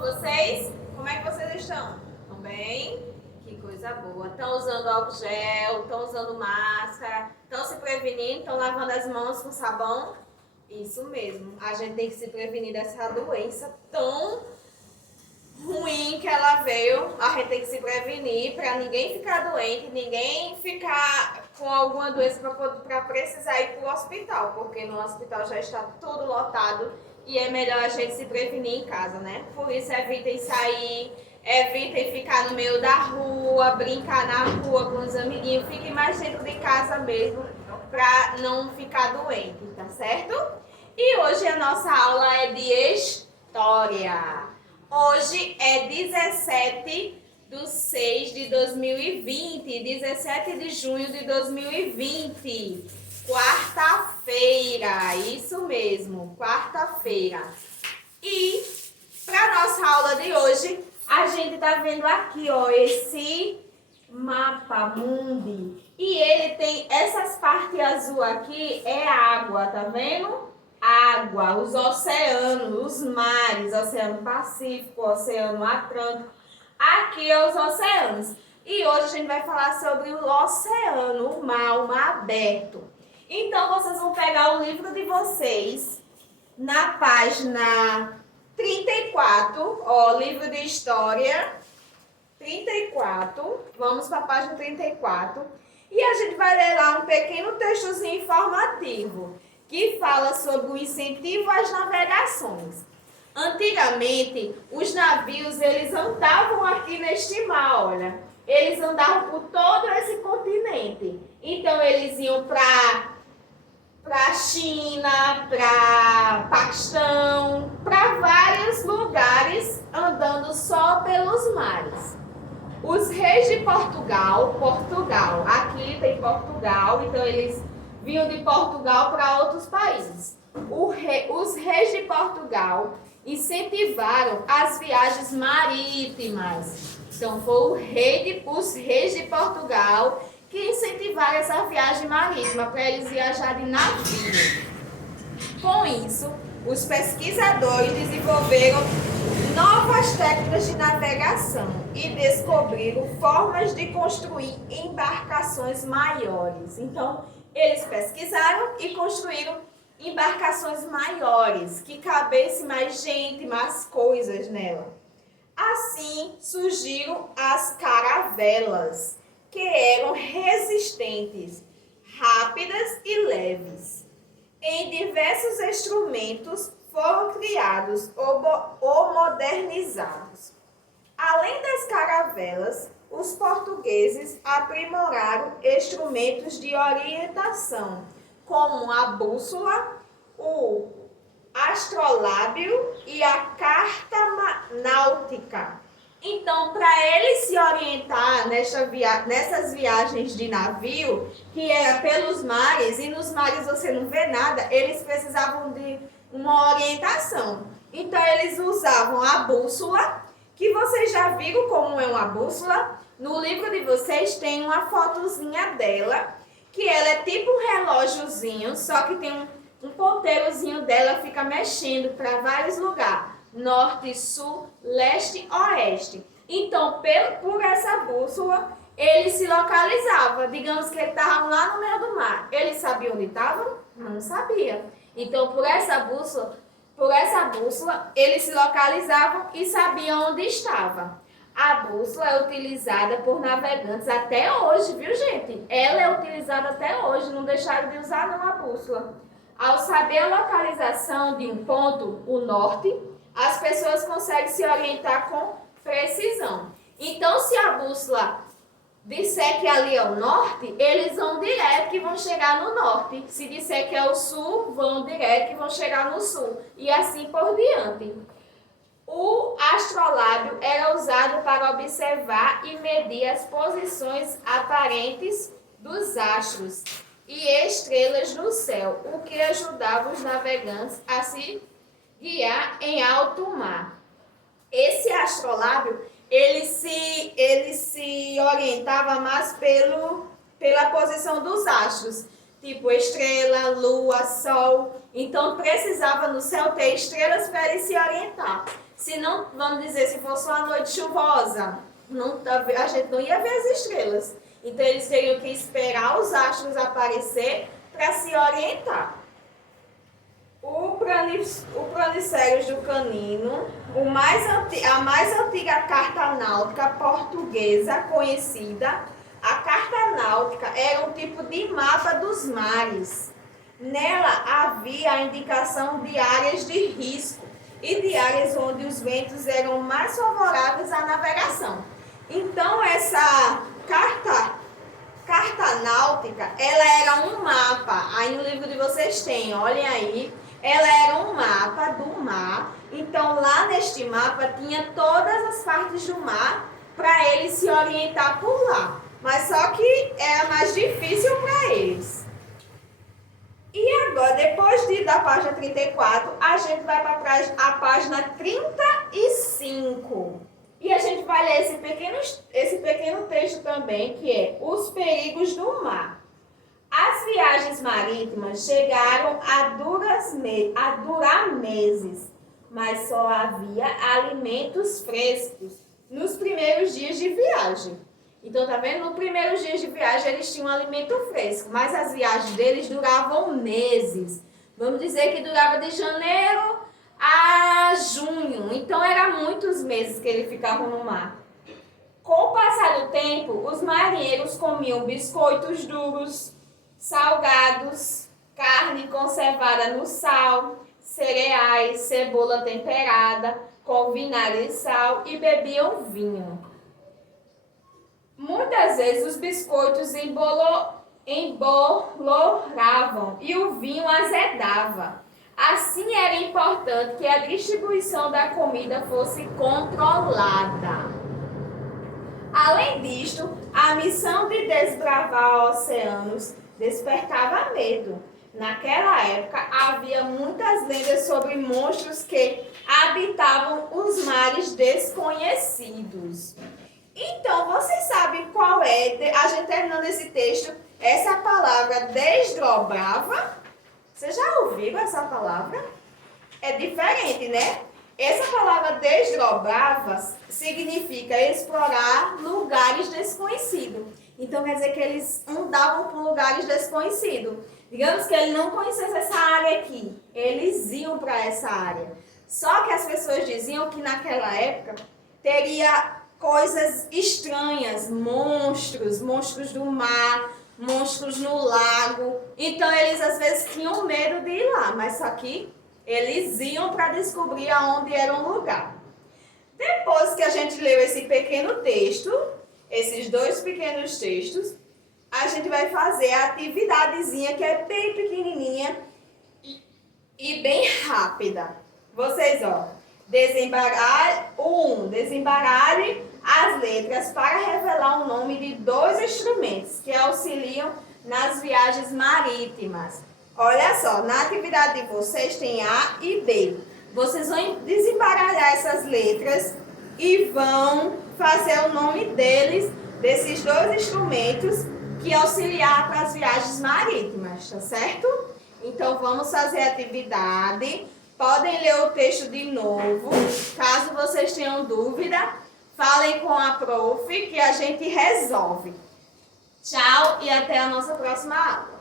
com vocês? Como é que vocês estão? Estão bem? Que coisa boa. Estão usando álcool gel, estão usando máscara, estão se prevenindo, estão lavando as mãos com sabão? Isso mesmo. A gente tem que se prevenir dessa doença tão ruim que ela veio. A gente tem que se prevenir para ninguém ficar doente, ninguém ficar com alguma doença para precisar ir para o hospital, porque no hospital já está tudo lotado e é melhor a gente se prevenir em casa, né? Por isso, evitem sair, evitem ficar no meio da rua, brincar na rua com os amiguinhos, fiquem mais dentro de casa mesmo para não ficar doente, tá certo? E hoje a nossa aula é de história. Hoje é 17/6/2020, 17 de junho de 2020, quarta-feira, isso mesmo, quarta-feira. E para nossa aula de hoje, a gente tá vendo aqui, ó, esse mapa mundi. E ele tem essas partes azul aqui, é água, tá vendo? Água, os oceanos, os mares, Oceano Pacífico, Oceano Atlântico. Aqui é os oceanos. E hoje a gente vai falar sobre o oceano, o mar aberto. Então, vocês vão pegar o livro de vocês na página 34, ó, livro de história, 34. Vamos para a página 34. E a gente vai ler lá um pequeno textozinho informativo que fala sobre o incentivo às navegações. Antigamente, os navios, eles andavam aqui neste mar, olha. Eles andavam por todo esse continente. Então, eles iam para China, para Paquistão, para vários lugares, andando só pelos mares. Os reis de Portugal, aqui tem Portugal, então eles vinham de Portugal para outros países. Os reis de Portugal incentivaram as viagens marítimas. Então, foi os reis de Portugal que incentivaram essa viagem marítima para eles viajarem de navio. Com isso, os pesquisadores desenvolveram novas técnicas de navegação e descobriram formas de construir embarcações maiores. Então, eles pesquisaram e construíram embarcações maiores, que cabesse mais gente, mais coisas nela. Assim, surgiram as caravelas, que eram resistentes, rápidas e leves. Em diversos instrumentos foram criados ou modernizados. Além das caravelas, os portugueses aprimoraram instrumentos de orientação, como a bússola, o astrolábio e a carta náutica. Então, para eles se orientar nessas viagens de navio, que era pelos mares, e nos mares você não vê nada, eles precisavam de uma orientação. Então, eles usavam a bússola, que vocês já viram como é uma bússola. No livro de vocês tem uma fotozinha dela, que ela é tipo um relógiozinho, só que tem um ponteirozinho dela, fica mexendo para vários lugares. Norte, sul, leste, oeste. Então, por essa bússola, ele se localizava. Digamos que ele estava lá no meio do mar. Ele sabia onde estava? Não sabia. Então, por essa bússola, eles se localizavam e sabiam onde estava. A bússola é utilizada por navegantes até hoje, viu, gente? Ela é utilizada até hoje, não deixaram de usar não a bússola. Ao saber a localização de um ponto, o norte, as pessoas conseguem se orientar com precisão. Então, se a bússola disser que ali é o norte, eles vão direto que vão chegar no norte. Se disser que é o sul, vão direto que vão chegar no sul. E assim por diante. O astrolábio era usado para observar e medir as posições aparentes dos astros e estrelas no céu, o que ajudava os navegantes a se guiar em alto mar. Esse astrolábio, ele se orientava mais pela posição dos astros, tipo estrela, lua, sol. Então precisava no céu ter estrelas para ele se orientar. Se não, vamos dizer, se fosse uma noite chuvosa, a gente não ia ver as estrelas. Então eles teriam que esperar os astros aparecer para se orientar. O Planicérios do Canino, a mais antiga carta náutica portuguesa conhecida, a carta náutica era um tipo de mapa dos mares. Nela havia a indicação de áreas de risco e de áreas onde os ventos eram mais favoráveis à navegação. Então essa carta náutica, ela era um mapa. Aí no livro de vocês tem, olhem aí, ela era um mapa do mar. Então lá neste mapa tinha todas as partes do mar para eles se orientar por lá. Mas só que era mais difícil para eles. E agora, depois da página 34, a gente vai para a página 35. E a gente vai ler esse pequeno texto também, que é Os Perigos do Mar. As viagens marítimas chegaram a durar meses, mas só havia alimentos frescos nos primeiros dias de viagem. Então, tá vendo? Nos primeiros dias de viagem eles tinham alimento fresco, mas as viagens deles duravam meses. Vamos dizer que durava de janeiro a junho. Então, eram muitos meses que eles ficavam no mar. Com o passar do tempo, os marinheiros comiam biscoitos duros, salgados, carne conservada no sal, cereais, cebola temperada, com vinagre e sal e bebiam vinho. Muitas vezes os biscoitos emboloravam e o vinho azedava. Assim era importante que a distribuição da comida fosse controlada. Além disto, a missão de desbravar oceanos despertava medo. Naquela época havia muitas lendas sobre monstros que habitavam os mares desconhecidos. Então, vocês sabem qual é, a gente terminando esse texto, essa palavra desdobrava? Vocês já ouviram essa palavra? É diferente, né? Essa palavra desdobrava significa explorar lugares desconhecidos. Então, quer dizer que eles andavam por lugares desconhecidos. Digamos que ele não conhecesse essa área aqui. Eles iam para essa área. Só que as pessoas diziam que naquela época teria coisas estranhas, monstros do mar, monstros no lago. Então eles às vezes tinham medo de ir lá, mas só que eles iam para descobrir aonde era o lugar. Depois que a gente leu esse pequeno texto, esses dois pequenos textos, a gente vai fazer a atividadezinha que é bem pequenininha e bem rápida. Vocês, desembaralhe as letras para revelar o nome de dois instrumentos que auxiliam nas viagens marítimas. Olha só, na atividade de vocês tem A e B. Vocês vão desembaralhar essas letras e vão fazer o nome desses dois instrumentos que auxiliar para as viagens marítimas, tá certo? Então vamos fazer a atividade. Podem ler o texto de novo. Caso vocês tenham dúvida, falem com a prof que a gente resolve. Tchau e até a nossa próxima aula.